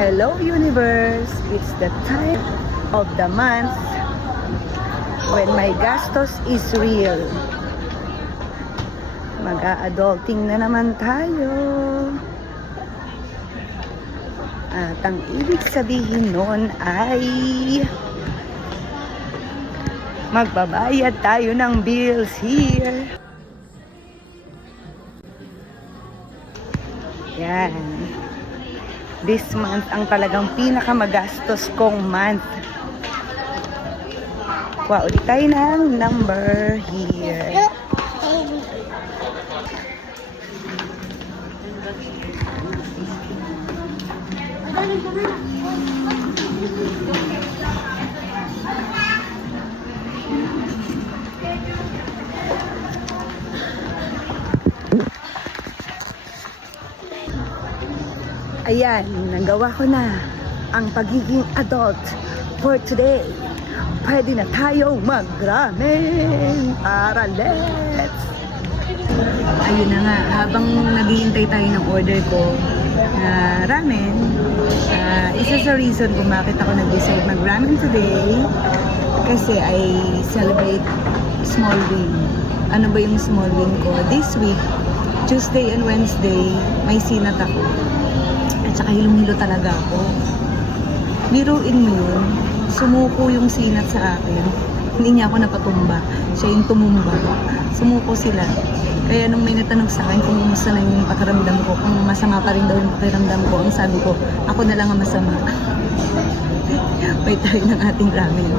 Hello universe! It's the time of the month when my gastos is real. Mag-a-adulting na naman tayo. At ang ibig sabihin nun ay magbabayad tayo ng bills here. Yan. This month ang talagang pinakamagastos kong month. Wow, ulit tayo ng number here. Ayan, nagawa ko na ang pagiging adult for today. Pwede na tayong mag-ramen. Tara, let's! Ayun na nga, habang naghihintay tayo ng order ko na ramen, isa sa reason kung bakit ako nag-decide mag-ramen today kasi I celebrate small win. Ano ba yung small win ko? This week, Tuesday and Wednesday, may sinat ako. At saka hilong-hilo talaga ako. Biruin mo yun, sumuko yung sinat sa akin. Hindi niya ako napatumba. Siya yung tumumba. Sumuko sila. Kaya nung may natanong sa akin kung kumusta na yung pakiramdam ko, kung masama pa rin daw yung pakiramdam ko, ang sabi ko, ako na lang ang masama. Wait tayo ng ating ramen.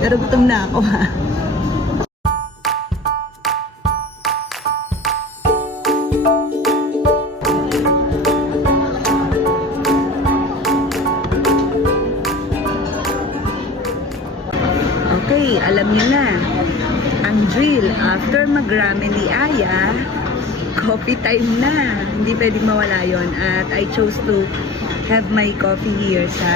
Pero gutom na ako ha. Okay, alam niyo na, ang drill, after mag-ramen ni Aya, coffee time na. Hindi pwedeng mawala yon. At I chose to have my coffee here sa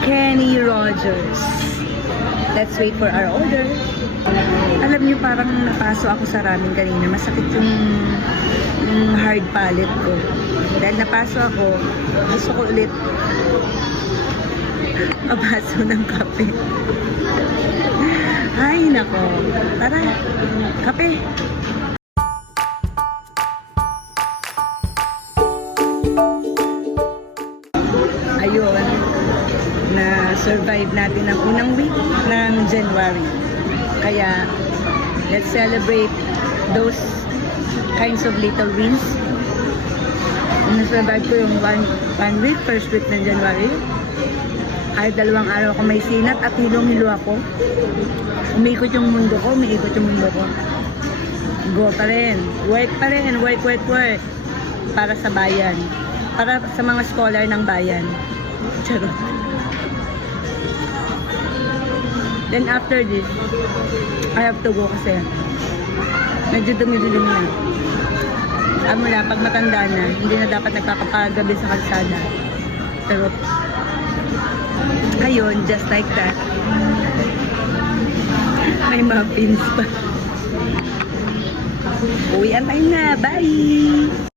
Kenny Rogers. Let's wait for our order. Alam niyo, parang napaso ako sa ramen kanina. Masakit yung hard palate ko. Dahil napaso ako, gusto ko ulit mabaso ng kape. Ay, nako. Tara, kape. Ayun, na-survive natin ang unang week ng January. Kaya, let's celebrate those kinds of little wins. Na-survive ko yung one week, first week ng January. Kahit 2 araw ko may sinat at hilong-hilo ako. Umiikot yung mundo ko, Go pa rin. Work pa rin. Work. Para sa bayan. Para sa mga scholar ng bayan. Charot. Then after this, I have to go kasi medyo dumi-dumi na. Alam mo na, pag matanda na, hindi na dapat nagpapagabi sa kalsada. Pero, ayun, just like that. May muffins pa. Uwian tayo na. Bye!